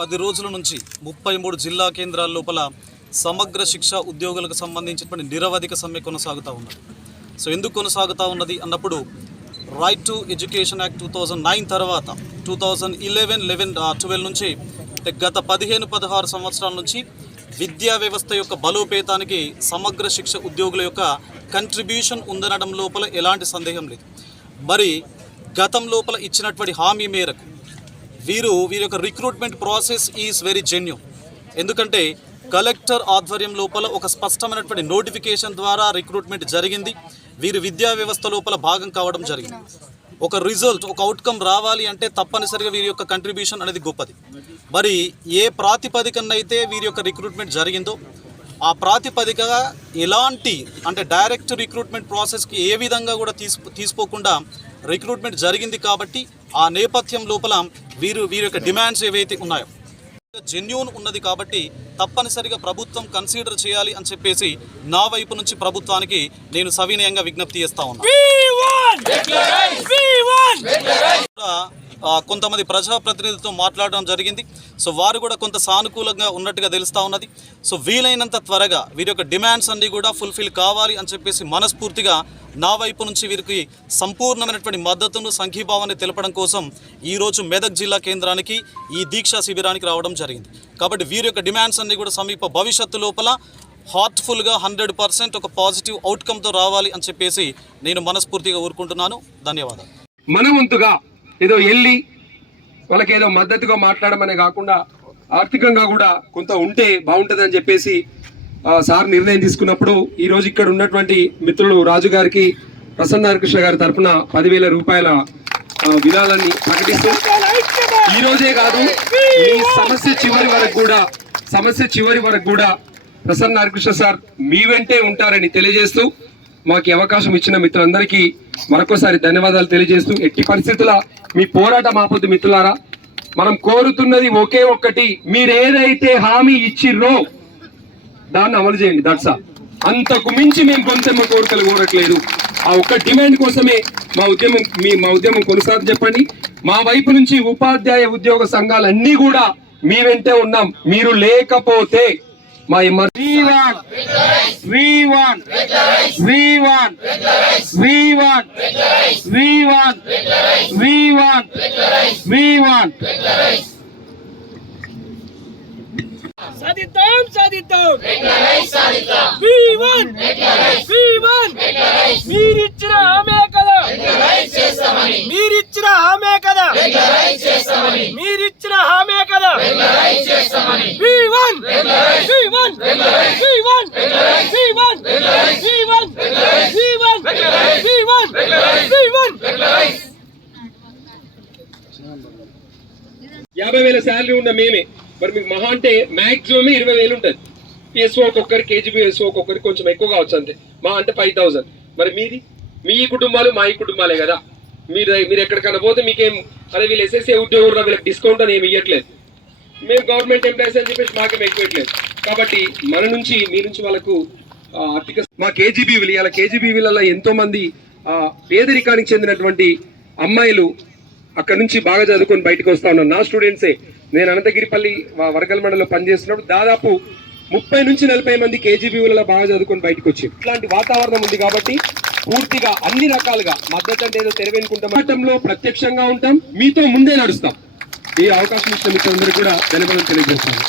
10 రోజుల నుంచి 33 జిల్లా కేంద్రాల లోపల సమగ్ర శిక్ష ఉద్యోగులకు సంబంధించినటువంటి నిరవధిక సమ్మె కొనసాగుతూ ఉన్నది. సో ఎందుకు కొనసాగుతూ ఉన్నది అన్నప్పుడు రైట్ టు ఎడ్యుకేషన్ యాక్ట్ 2009 తర్వాత 2011-12 నుంచి గత 15-16 సంవత్సరాల నుంచి విద్యా వ్యవస్థ యొక్క బలోపేతానికి సమగ్ర శిక్ష ఉద్యోగుల యొక్క కంట్రిబ్యూషన్ ఉందనడం లోపల ఎలాంటి సందేహం లేదు. మరి గతం లోపల ఇచ్చినటువంటి హామీ మేరకు వీరి యొక్క recruitment process is very genuine. ఎందుకంటే కలెక్టర్ ఆధ్వర్యం లోపల ఒక స్పష్టమైనటువంటి నోటిఫికేషన్ ద్వారా రిక్రూట్మెంట్ జరిగింది. వీరు విద్యా వ్యవస్థ లోపల భాగం కావడం జరిగింది. ఒక రిజల్ట్, ఒక అవుట్కమ్ రావాలి అంటే తప్పనిసరిగా వీరి యొక్క కంట్రిబ్యూషన్ అనేది గొప్పది. మరి ఏ ప్రాతిపదికనైతే వీరి యొక్క రిక్రూట్మెంట్ జరిగిందో ఆ ప్రాతిపదికగా ఎలాంటి అంటే డైరెక్ట్ రిక్రూట్మెంట్ ప్రాసెస్కి ఏ విధంగా కూడా తీసుకోకుండా రిక్రూట్మెంట్ జరిగింది. కాబట్టి ఆ నేపథ్యం లోపల వీరి యొక్క డిమాండ్స్ ఏవైతే ఉన్నాయో జెన్యూన్ ఉన్నది. కాబట్టి తప్పనిసరిగా ప్రభుత్వం కన్సిడర్ చేయాలి అని చెప్పేసి నా వైపు నుంచి ప్రభుత్వానికి నేను సవినయంగా విజ్ఞప్తి చేస్తా ఉన్నా. కొంతమంది ప్రజాప్రతినిధులతో మాట్లాడడం జరిగింది. సో వారు కూడా కొంత సానుకూలంగా ఉన్నట్టుగా తెలుస్తూ ఉన్నది. సో వీలైనంత త్వరగా వీరి యొక్క డిమాండ్స్ అన్నీ కూడా ఫుల్ఫిల్ కావాలి అని చెప్పేసి మనస్ఫూర్తిగా నా వైపు నుంచి వీరికి సంపూర్ణమైనటువంటి మద్దతును, సంఘీభావాన్ని తెలపడం కోసం ఈరోజు మెదక్ జిల్లా కేంద్రానికి ఈ దీక్షా శిబిరానికి రావడం జరిగింది. కాబట్టి వీరి యొక్క డిమాండ్స్ అన్నీ కూడా సమీప భవిష్యత్తు లోపల హార్ట్ఫుల్గా 100% ఒక పాజిటివ్ అవుట్కమ్తో రావాలి అని చెప్పేసి నేను మనస్ఫూర్తిగా ఊరుకుంటున్నాను. ధన్యవాదాలు. మన వంతుగా ఏదో వెళ్ళి వాళ్ళకి ఏదో మద్దతుగా మాట్లాడమనే కాకుండా ఆర్థికంగా కూడా కొంత ఉంటే బాగుంటుందని చెప్పేసి సార్ నిర్ణయం తీసుకున్నప్పుడు ఈరోజు ఇక్కడ ఉన్నటువంటి మిత్రులు రాజు గారికి, ప్రసన్న హరికృష్ణ గారి తరఫున 10,000 రూపాయల విరాళాన్ని ప్రకటిస్తూ ఈరోజే కాదు ఈ సమస్య చివరి వరకు కూడా ప్రసన్న హరికృష్ణ సార్ మీ వెంటే ఉంటారని తెలియజేస్తూ మాకు అవకాశం ఇచ్చిన మిత్రులందరికీ మరొకసారి ధన్యవాదాలు తెలియజేస్తూ ఎట్టి పరిస్థితుల మీ పోరాటం ఆపొద్దు మిత్రులారా. మనం కోరుతున్నది ఒకే ఒక్కటి, మీరేదైతే హామీ ఇచ్చిర్రో దాన్ని అమలు చేయండి. That's all. అంతకు మించి మేము కొంచెం కోరికలు కోరట్లేదు. ఆ ఒక్క డిమాండ్ కోసమే మా ఉద్యమం కొనసాగి చెప్పండి. మా వైపు నుంచి ఉపాధ్యాయ ఉద్యోగ సంఘాలన్నీ కూడా మీ వెంటే ఉన్నాం. మీరు లేకపోతే మా మీరిచ్చిన హామీ కదా, మీరిచ్చిన హామీ కదా, మీరిచ్చిన హామీ కదా. యాభై వేల శాలరీ ఉన్న మేమే మరి మీకు మహా అంటే మాక్సిమం 20,000 ఉంటుంది. పిఎస్ఓ ఒక్కొక్కరి, కేజీబీ ఎస్ఓ ఒక్కొక్కరికి కొంచెం ఎక్కువ కావచ్చు అంతే. మా అంటే 5,000. మరి మీది మీ కుటుంబాలు మా కుటుంబాలే కదా. మీరు ఎక్కడికైనా పోతే మీకేం అదే వీళ్ళు ఎస్ఎస్ఏ ఉద్యోగులు వీళ్ళకి డిస్కౌంట్ అని ఏమి ఇవ్వట్లేదు. మేము గవర్నమెంట్ ఎంప్లాయీస్ అని చెప్పేసి మాకేం ఎక్కువట్లేదు. కాబట్టి మన నుంచి మీ నుంచి వాళ్ళకు ఆర్థిక మా కేజీబీవీలు ఇలా కేజీబీవీలలో ఎంతో మంది పేదరికానికి చెందినటువంటి అమ్మాయిలు అక్కడ నుంచి బాగా చదువుకొని బయటకు వస్తా ఉన్నారు. నా స్టూడెంట్సే. నేను అనంతగిరిపల్లి వరగల్ మండలంలో పనిచేస్తున్నప్పుడు దాదాపు 30 నుంచి 40 మంది కేజీబీవీలలో బాగా చదువుకొని బయటకు వచ్చి ఇట్లాంటి వాతావరణం ఉంది. కాబట్టి పూర్తిగా అన్ని రకాలుగా మద్దతు అంటే ఏదో తెరవేనుకుంటాం, ప్రత్యక్షంగా ఉంటాం, మీతో ముందే నడుస్తాం. ఈ అవకాశం ఇచ్చిన మిత్రులందరూ కూడా ధన్యవాదాలు తెలియజేస్తాను.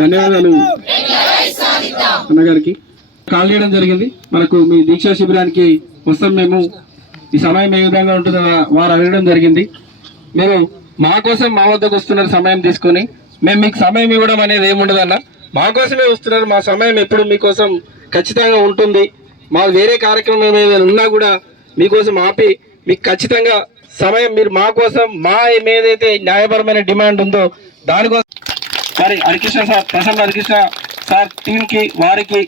ధన్యవాదాలు అన్నగారికి. కాల్ చేయడం జరిగింది. మనకు మీ దీక్షా శిబిరానికి వస్తాం మేము, ఈ సమయం ఏ విధంగా ఉంటుందో వారు అడగడం జరిగింది. మీరు మా కోసం మా వద్దకు వస్తున్నారు సమయం తీసుకొని. మేము మీకు సమయం ఇవ్వడం అనేది ఏముండదన్న, మా కోసమే వస్తున్నారు. మా సమయం ఎప్పుడు మీకోసం ఖచ్చితంగా ఉంటుంది. మా వేరే కార్యక్రమం ఏమైనా ఉన్నా కూడా మీకోసం ఆపి మీకు ఖచ్చితంగా సమయం మీరు మా కోసం మా ఏదైతే న్యాయపరమైన డిమాండ్ ఉందో దానికోసం మరి హరికృష్ణ సార్, ప్రసన్న హరికృష్ణ సార్ టీంకి వారికి